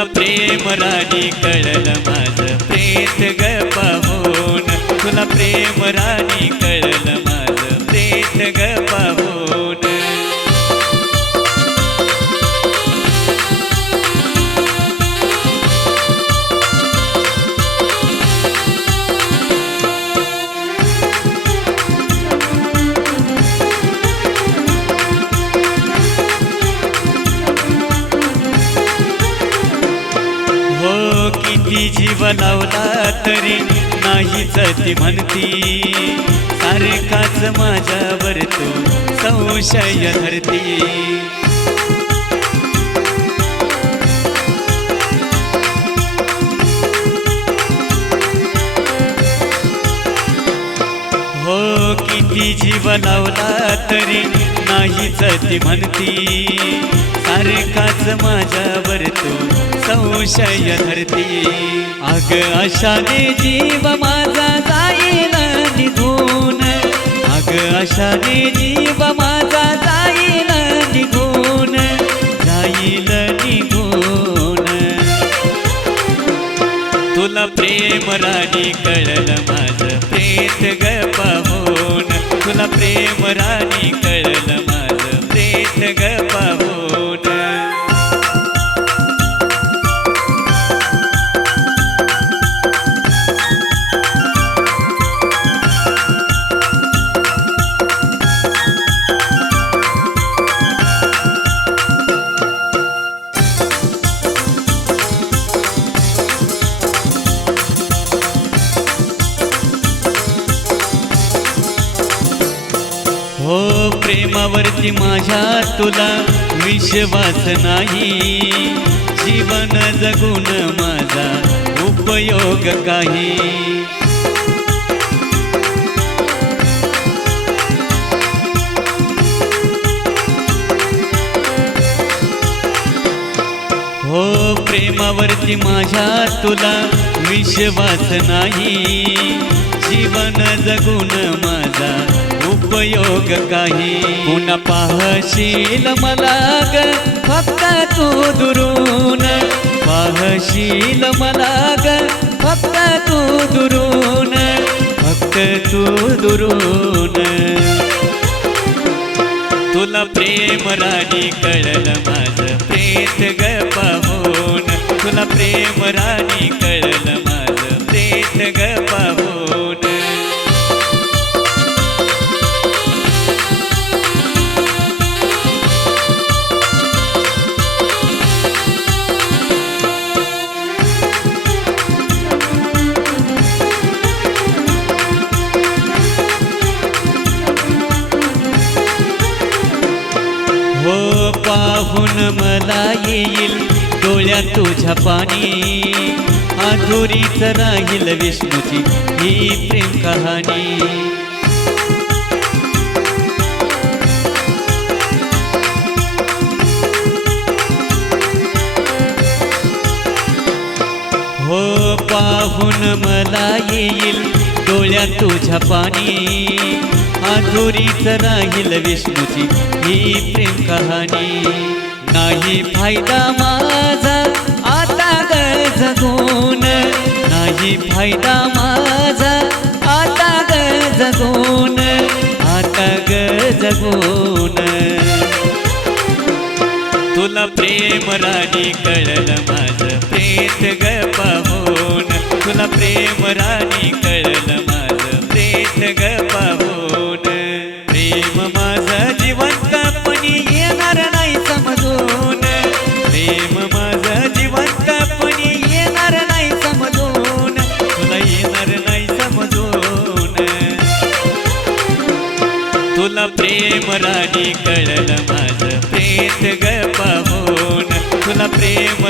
तुला प्रेम राणी कळलं माझं. प्रेत ग पाहून तुला प्रेम राणी कळलं किती तरी नाहीच ती म्हणती. सारखाच माझ्यावर तू संशय धरती. बनवला तरी नाहीच ती म्हणती. सारखाच माझ्यावर तू संशय धरती. अग अशाने जीव माझा जाईल निघून. अग अशाने जीव माझा जाईल निघून. जाईल निघून. तुला प्रेम राणी कळलं माझं प्रेत ग पाहून. तुला प्रेम राणी कळलं माझं. प्रेत ग पाहू. प्रेमावरती माझ्या तुला विश्वास नाही. जीवन जगून माझा उपयोग काही. हो प्रेमावरती माझ्या तुला विश्वास नाही. जीवन जगून माझा उपयोग काही. पुन्हा पाहशील मला ग फक्त तू दुरून. पाहशील मला ग फक्त तू दुरून. फक्त तू दुरून. तुला प्रेम राणी कळलं माझं प्रेत ग पाहून. तुला प्रेम राणी पाहून मला येईल डोळ्यात तुझ्या पाणी. अधुरीच राहील विष्णूची ही प्रेम कहाणी. हो पाहून मला येईल डोळ्यात तुझ्या पाणी. अधुरीच राहील विष्णूची ही प्रेम कहाणी. नाही फायदा माझा आता ग जगून नाही फायदा माझा आता ग जगून आता ग जगून तुला प्रेम राणी कळलं माझं प्रेत ग पाहून तुला प्रेम राणी कळलं प्रेत ग पाहून. प्रेम माझं जिवंतपणी येणार नाही समजून. प्रेम माझं जिवंतपणी येणार नाही समजून. तुला येणार नाही समजून. तुला प्रेम राणी कळलं माझं प्रेत ग पाहून. तुला प्रेम